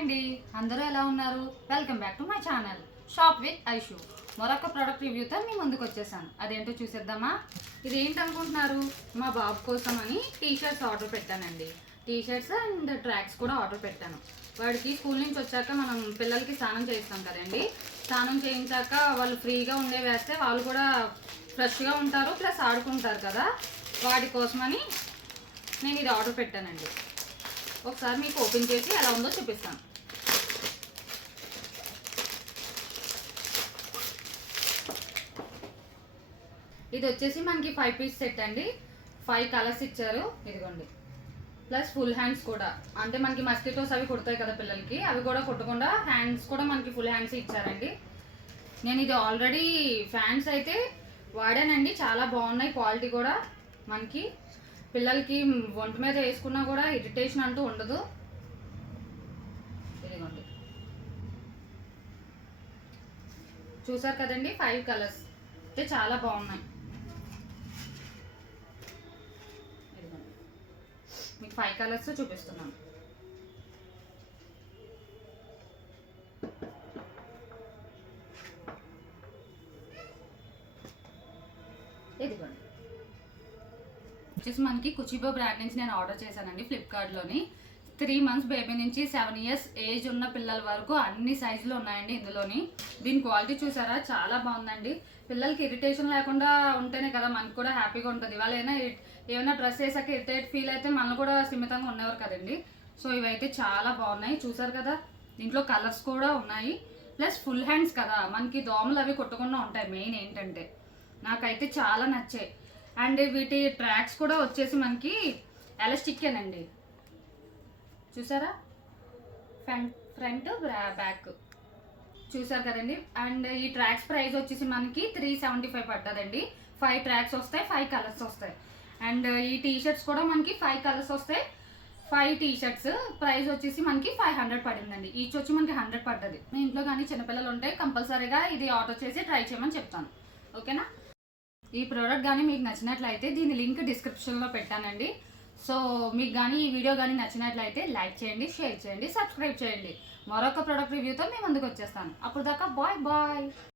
అండి, అందరూ ఎలా ఉన్నారు? Welcome back to my channel shop with Aishu. మరొక ప్రోడక్ట్ రివ్యూతో మీ ముందుకు వచ్చేసాను. అదేంటో చూసేద్దామా? ఇది ఏంటనుకుంటున్నారు? మా బాబు కోసం అని టీషర్ట్స్ ఆర్డర్ పెట్టానండి. టీషర్ట్స్ అండ్ ట్రాక్స్ కూడా ఆర్డర్ పెట్టాను. వాడికి స్కూల్ నుంచి వచ్చాక మనం పిల్లలకి స్నానం చేస్తాం కదండి. స్నానం చేయించాక వాళ్ళు ఫ్రీగా ఉండే వేస్తే వాళ్ళు కూడా ఫ్రెష్గా ఉంటారు, ప్లస్ ఆడుకుంటారు కదా. వాడి కోసమని నేను ఇది ఆర్డర్ పెట్టానండి. ఒకసారి మీకు ఓపెన్ చేసి ఎలా ఉందో చూపిస్తాను. ఇది వచ్చేసి మనకి 5 పీస్ సెట్ అండి. 5 కలర్స్ ఇచ్చారు, ఇదిగోండి. ప్లస్ ఫుల్ హ్యాండ్స్ కూడా, అంటే మనకి మస్కిటోస్ అవి కుడతాయి కదా పిల్లలకి, అవి కూడా కుట్టకుండా హ్యాండ్స్ కూడా మనకి ఫుల్ హ్యాండ్స్ ఇచ్చారండి. నేను ఇది ఆల్రెడీ ఫ్యాన్స్ అయితే వాడానండి, చాలా బాగున్నాయి. క్వాలిటీ కూడా మనకి పిల్లలకి ఒంటి మీద వేసుకున్నా కూడా ఇరిటేషన్ అంటూ ఉండదు. ఇదిగోండి, చూసారు కదండి, 5 కలర్స్ అయితే చాలా బాగున్నాయి. ఇదిగోండి, మీకు 5 కలర్స్ చూపిస్తున్నాను. ఇదిగోండి, వచ్చేసి మనకి కుచిబో బ్రాండ్ నుంచి నేను ఆర్డర్ చేశానండి ఫ్లిప్కార్ట్లోని. 3 months బేబీ నుంచి 7 years ఏజ్ ఉన్న పిల్లల వరకు అన్ని సైజులు ఉన్నాయండి ఇందులోని. దీని క్వాలిటీ చూసారా, చాలా బాగుందండి. పిల్లలకి ఇరిటేషన్ లేకుండా ఉంటేనే కదా మనకు కూడా హ్యాపీగా ఉంటుంది. వాళ్ళు ఏమైనా డ్రెస్ వేసాక ఇరిటేట్ ఫీల్ అయితే మనం కూడా సిమితంగా ఉండేవారు కదండి. సో ఇవైతే చాలా బాగున్నాయి, చూసారు కదా. దీంట్లో కలర్స్ కూడా ఉన్నాయి, ప్లస్ ఫుల్ హ్యాండ్స్ కదా, మనకి దోమలు అవి కొట్టకుండా ఉంటాయి. మెయిన్ ఏంటంటే నాకైతే చాలా నచ్చాయి. అండ్ వీటి ట్రాక్స్ కూడా వచ్చేసి మనకి ఎలాస్టిక్కేనండి, చూసారా, ఫ్రంట్ బ్యాక్ చూసారు కదండి. అండ్ ఈ ట్రాక్స్ ప్రైస్ వచ్చేసి మనకి 375 పడ్డదండి. 5 ట్రాక్స్ వస్తాయి, 5 కలర్స్ వస్తాయి. అండ్ ఈ టీషర్ట్స్ కూడా మనకి 5 కలర్స్ వస్తాయి, 5 టీషర్ట్స్. ప్రైస్ వచ్చేసి మనకి 500 పడిందండి. ఈచ్ వచ్చి మనకి 100 పడ్డది. మీ ఇంట్లో కానీ చిన్నపిల్లలు ఉంటే కంపల్సరీగా ఇది ఆర్డర్ చేసి ట్రై చేయమని చెప్తాను, ఓకేనా. ఈ ప్రోడక్ట్ కానీ మీకు నచ్చినట్లయితే దీని లింక్ డిస్క్రిప్షన్లో పెట్టానండి. సో మీకు కానీ ఈ వీడియో కానీ నచ్చినట్లయితే లైక్ చేయండి, షేర్ చేయండి, సబ్స్క్రైబ్ చేయండి. మరొక ప్రోడక్ట్ రివ్యూతో మీ ముందుకు వచ్చేస్తాను. అప్పుడు దాకా బాయ్ బాయ్.